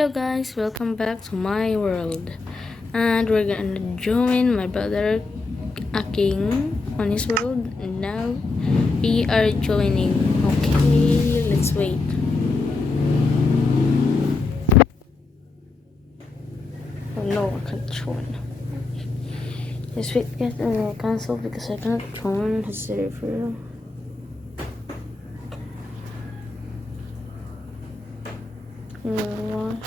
Hello guys, welcome back to my world. And we're gonna join my brother Aking on his world. And now we are joining. Okay, let's wait. Oh no, I can't join. Let's wait, get cancel because I cannot join his server. Watch.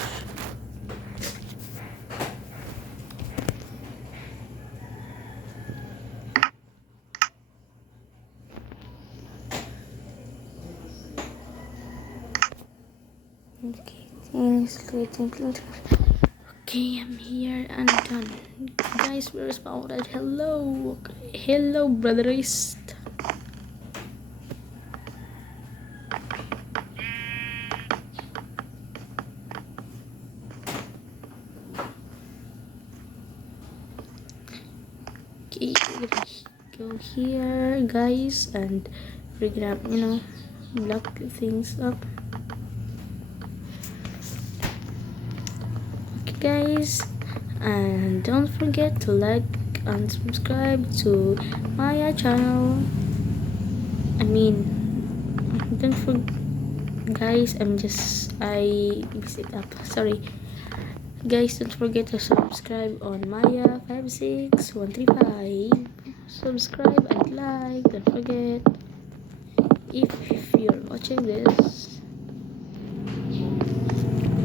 Okay, things waiting. Okay, I'm here and done. Guys, we responded. Hello. Okay. Hello, brothers. Okay, we're gonna go here, guys, and we're gonna, block things up. Okay, guys, and don't forget to like and subscribe to my channel. Don't forget, guys. I mixed it up. Sorry. Guys, don't forget to subscribe on Maya 56135. Subscribe and like. Don't forget. If you're watching this,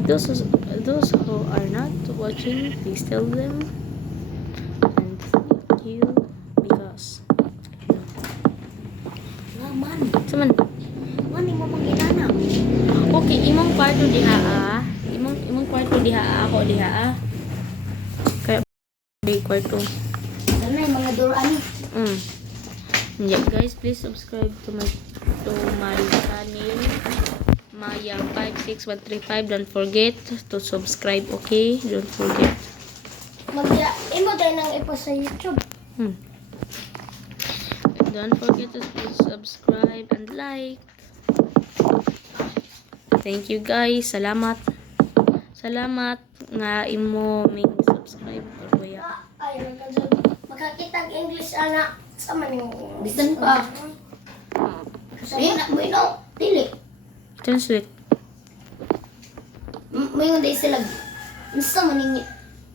those who are not watching, please tell them. And thank you because Saman. Mani mo manginana. Okay, imong kwarto diha ah. Imong kwarto diha ah. Ako diha ah. Kaya di kwarto. Ganay mga durani. Yeah, guys, please subscribe to my channel Maya 56135. Don't forget to subscribe, okay? Don't forget. Magya imo day nang ipost sa YouTube. Don't forget to subscribe and like. Thank you guys. Salamat nga imo may subscribe or kuya. Ay makakitag English ana sa maning bisan pa. Kasi na mo ino dili. Translate. Mayon day sila. Unsa maning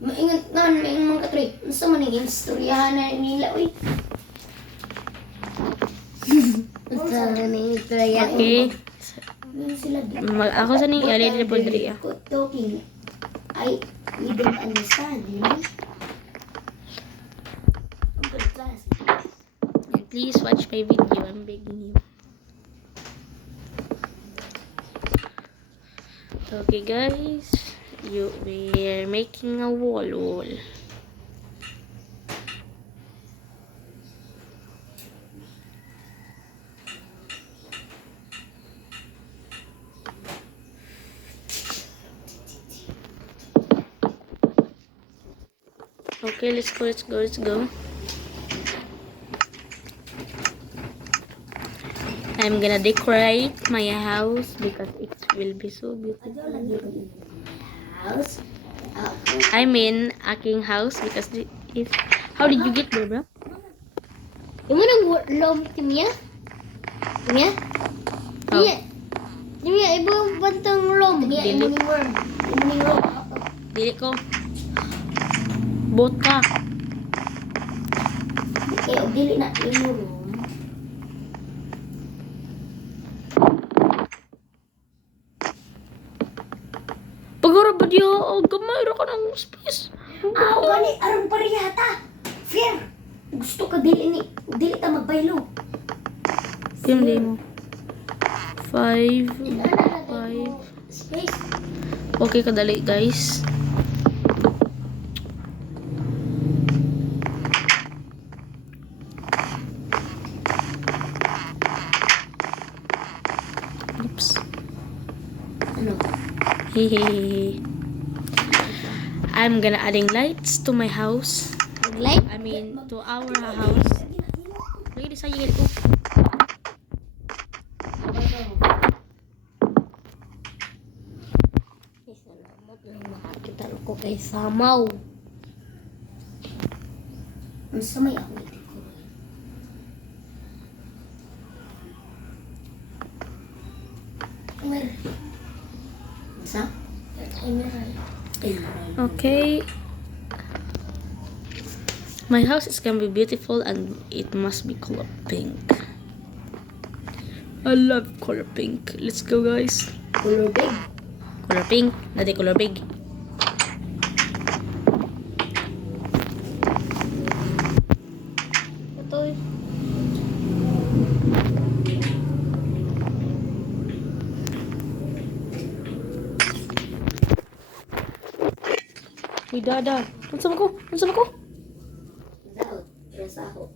maingon nan may mga katri. Unsa maning istoryahan na nila uy. Unsa maning istoryahan. Okay. Sila Ako sa ning alin na pundri ah. Talking. We don't understand, you know? Please watch my video. I'm begging you. Okay, guys. We're making a wall. Okay, let's go. I'm gonna decorate my house because it will be so beautiful. House. I mean, Aking house because how did you get there, bro? Yung mo nang loob, Timia? Timia? Oh. Timia, ibo bantang loob. Timia, Dili. ibo worm. Ibo ning loob. Dili ko. Bot ka. Okay, dili na ibo room. Pagara ba diya? Gamay ra ka ng space. Ako gani, aron pariyata. Fair. Gusto ka dili ta magbaylo. Hindi mo. 5. Space. Okay, kadali, guys. Oops. Ano? Hehehe. I'm gonna adding lights to my house. Light? To our house. Lagi di saya ko. Makakita ko kay Samaw. Ang samay ako ito ko. Emerald. Sa? Emerald. Okay. My house is gonna be beautiful and it must be color pink. I love color pink. Let's go, guys. Color big. Color pink. Dati color big. Ito eh. Uy, dada. Unsa man ko? Unsa man ko? Daot. Rasaho.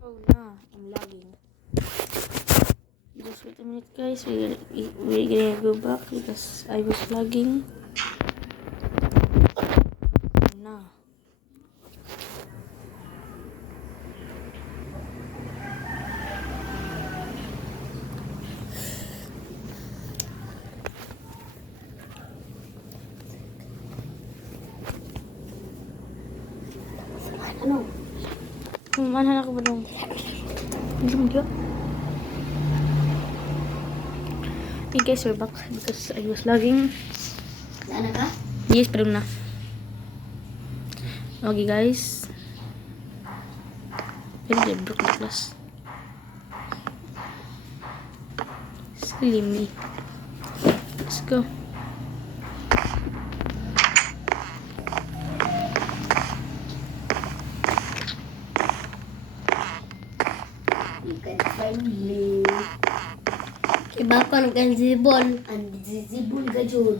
Oh no, I'm lagging. Just wait a minute, guys. We're gonna go back because I was lagging. Oh no. Ano? Mana ako ba dong? Belum juga. Okay, guys, we're back because I was lagging. Nana ka? Yes, belum na. Okay, guys. Pero dia broke the class. Silly me. Let's go. You can find me. Iba ko ng kanzibol. Ang zizibol ka dyan.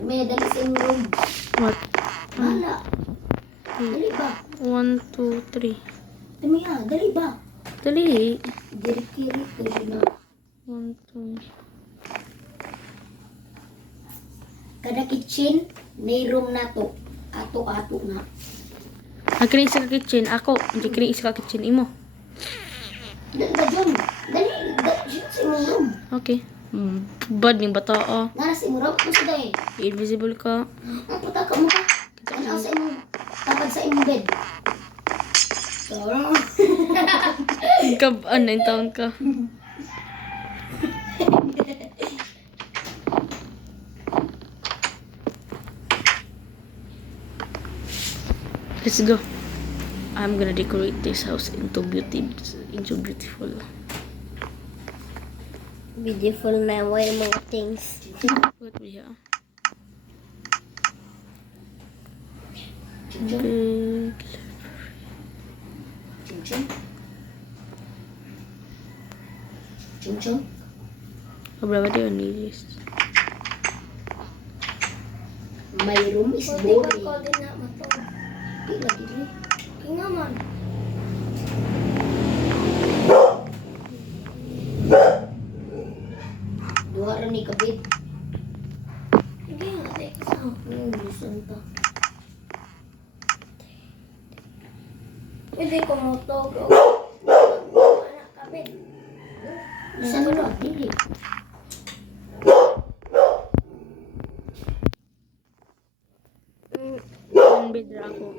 May dali sa inyong room. What? Hala. Dali ba? 1, 2, 3. Dami dali ba? Dali. Diri-kiri ko na. 1, 2. Kada kitchen, may room na to. Ato-ato na. Kini isa ka kitchen. Ako. Hindi kini isa ka kitchen. Imo. Dali ba dyan? Dali sa inyong room. Okay. Bad yung bata, oh. Nara sa inyong room. Ano sa dahi? Invisible ka. Ang puta ka mo ka. Ano sa inyong tapad sa inyong bed? Kabaan na yung taon ka. Let's go. I'm gonna decorate this house into beautiful. Beautiful na way mga things. What we have? Big. Ching-ching. Ching-ching. Berapa dia list? My room is boring. Pila dili. Kingaman. Dua ra ni kabit. Hindi nga tayo kasama. Bisan ta. Pwede ko mo to. Anak kabit. Bisan mo dili. Bed ra ako.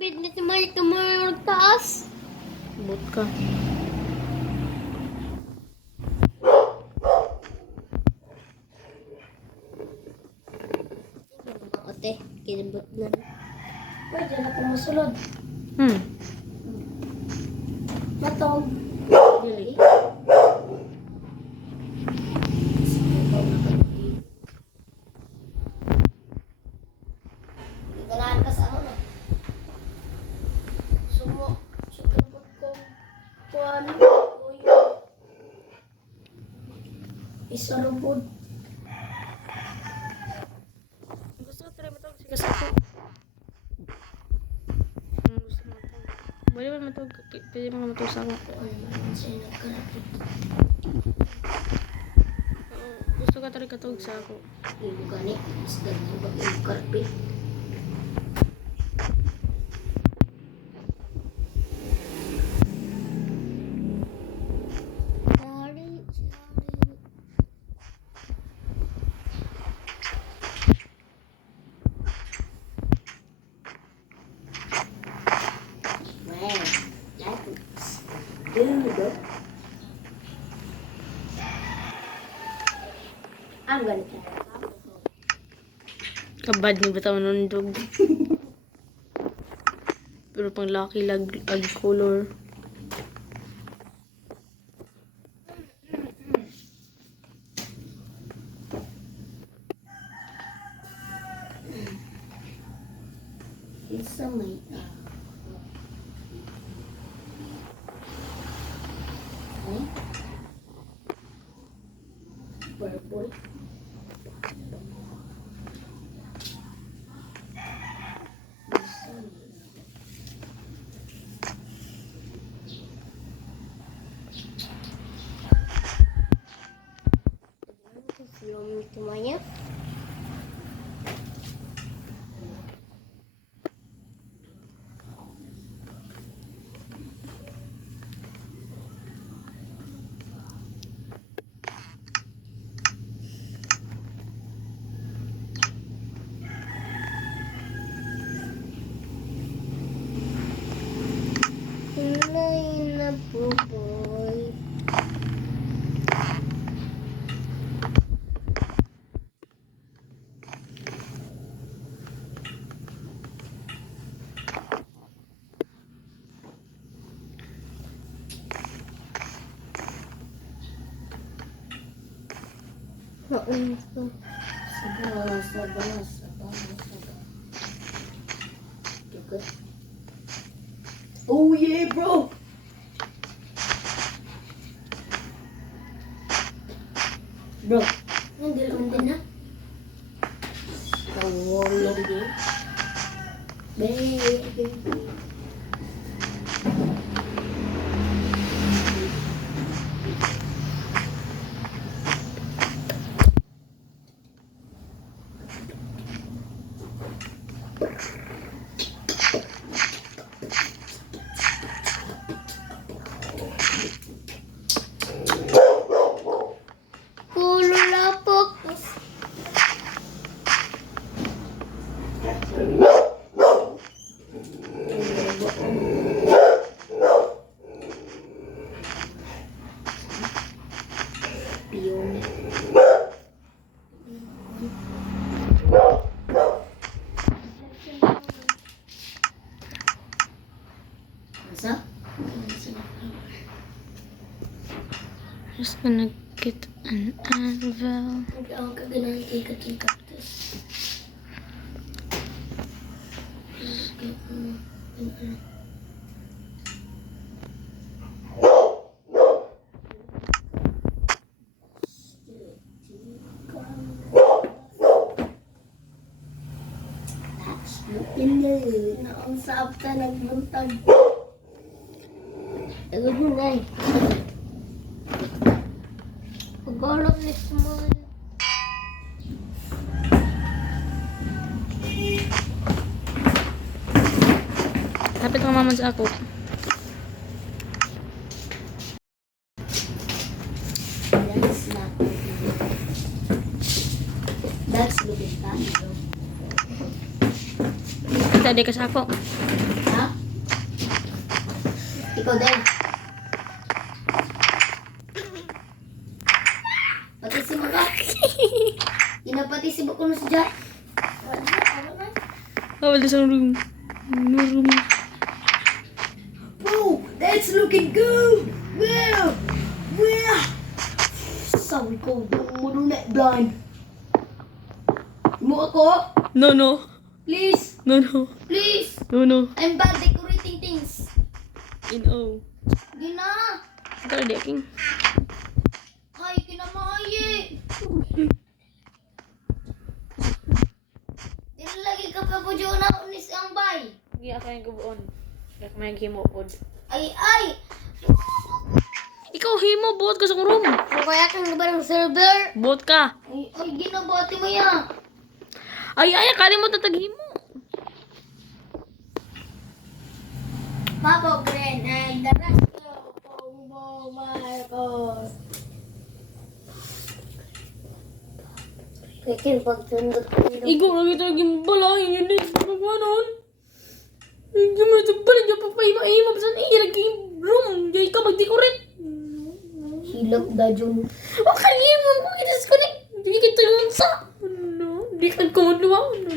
Nagbid na si Mike na taas. Bot ka. Ote, kinabot na. Pwede na ko masulod. Matog. Dili. Ganahan ka sa ano na. Sumabot ko. Kuhan. Isa lubod. Gusto ko try matawag si Kasako. Gusto mo matawag. Pwede ba matawag? Pwede mo matawag sa ako. Ay, man, sa'yo nagkalapit. katog sa ako. Ibu gani, isda na ba yung karpe? Sorry. Well, that's good. I'm gonna try it. Kabad ni bitaw nundog. Pero pang laki lag color. It's so my purple. Belum semuanya. Ini na boy. Sabar. Good. Oh yeah, bro. Bro, nandun na. Oh, lagi. Baby. Kululapok. Pion. Masa? Just gonna get an anvil. Ang kaganahan kay kaktus. Hindi, nausap ka nagbuntag. Agad mo na eh. Pag-alap ni Small. Lapit ka maman sa ako. That's not That's looking fun, bro. Tadi ka sa ako. Ha? Ikaw din. Patisi mo ka? Pinapatisi mo ko na sadya. Awal sa room. No room. Bro, that's looking good! Wow! Wow! Sabi ko, don't let blind. Mo ako? No, no. Please! No, no. Please! No, no. I'm bad decorating things. In O. Di na! Ito di aking. Ay, kinamaye! Lagi ka pa po dyan na unis ang bay. Hindi ako yung kubuon. Yak may gimo pod. Ay! Ikaw himo buot ka sa room. Kaya kang nabarang server. Buot ka. Ay, ginabati mo yan. Ay kali mo taghimo. Papa, friend, ay daras ko. Pombo, Marcos. Kikin, pagtundot ko dito. Ikaw lagi tayo gimbalahin yun din. Pagwanon. Hindi mo ito balik yung papahima-hima. Saan lagi yung room. Di ka mag-decorate. Hilap da, Jun. O kalima mo. I-disconnect. Hindi kita yung sa. Ano? Di ka kumuluwa. Ano?